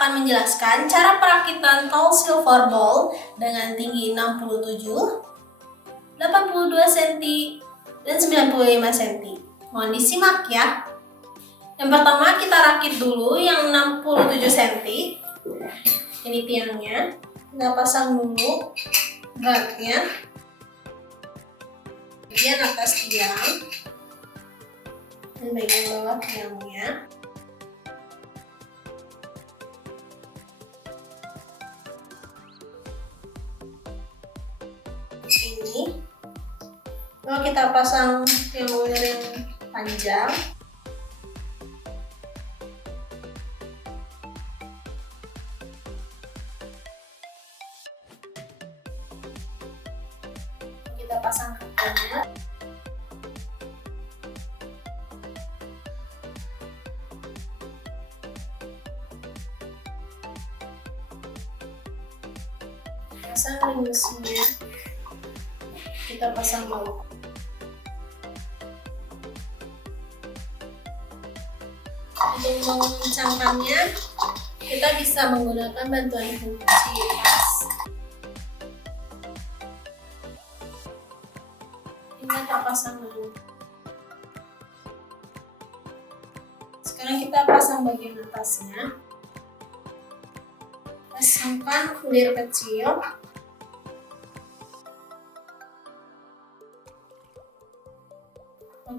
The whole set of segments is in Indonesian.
akan menjelaskan cara perakitan tall silver bowl dengan tinggi 67, 82 cm, dan 95 cm. Mohon disimak ya. Yang pertama kita rakit dulu yang 67 cm. Ini tiangnya. Kita pasang dulu beratnya. Bagian atas tiang dan bagian bawah tiangnya. Ini lalu kita pasang yang ulir yang panjang. Kita pasang kakaknya. Pasang ringisnya. Kita pasang bawah. Untuk mengencangkannya, kita bisa menggunakan bantuan kunci pas. Ini kita pasang dulu. Sekarang kita pasang bagian atasnya. Pasangkan ulir kecil.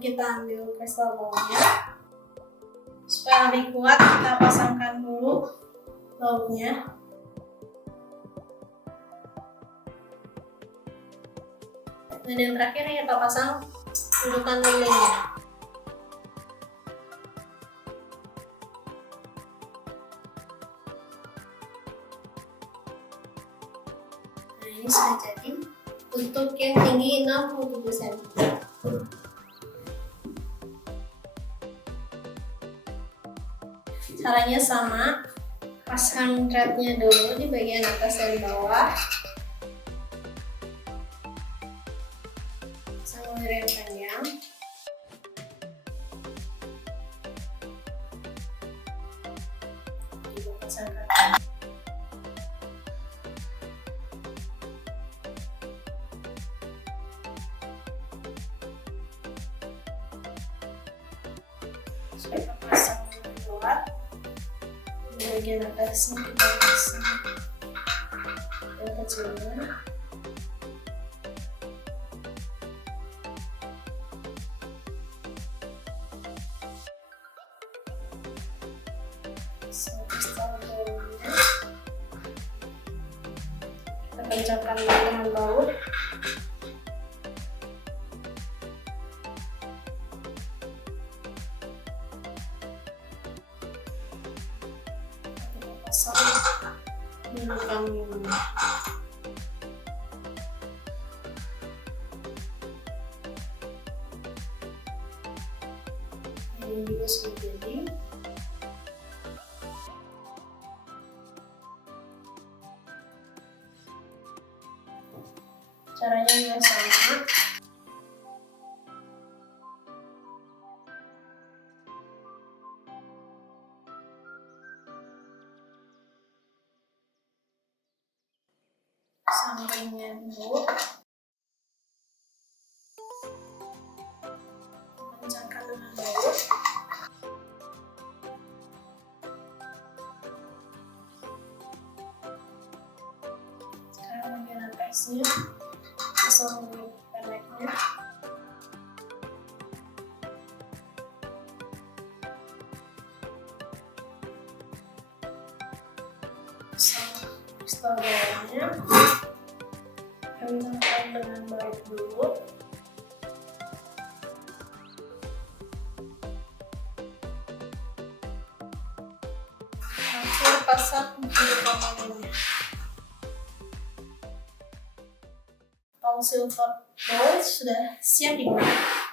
Kita ambil kristal bawahnya. Supaya lebih kuat, kita pasangkan dulu bautnya. Dan yang terakhir kita pasang dudukan lilinnya. Nah, ini sudah jadi untuk yang tinggi 67 cm. Caranya sama, pasang threadnya dulu di bagian atas dan bawah. Pasang ulir yang panjang. Juga pasang kakak. Supaya pasang buat. Bagian atasnya kita pasang yang kecilnya. Kristal bawahnya kita kencangkan dengan baut. Pasang digunakan ini. Ini juga sudah jadi. Caranya juga sama. Sampingnya dulu. Kencangkan dengan baut. Sekarang bagian atasnya pasang pendeknya. Pasang kristal bawahnya. Kencangkan dengan baut dulu. Langsung pasang untuk komandonya. Tall silver bowl sudah siap digunakan.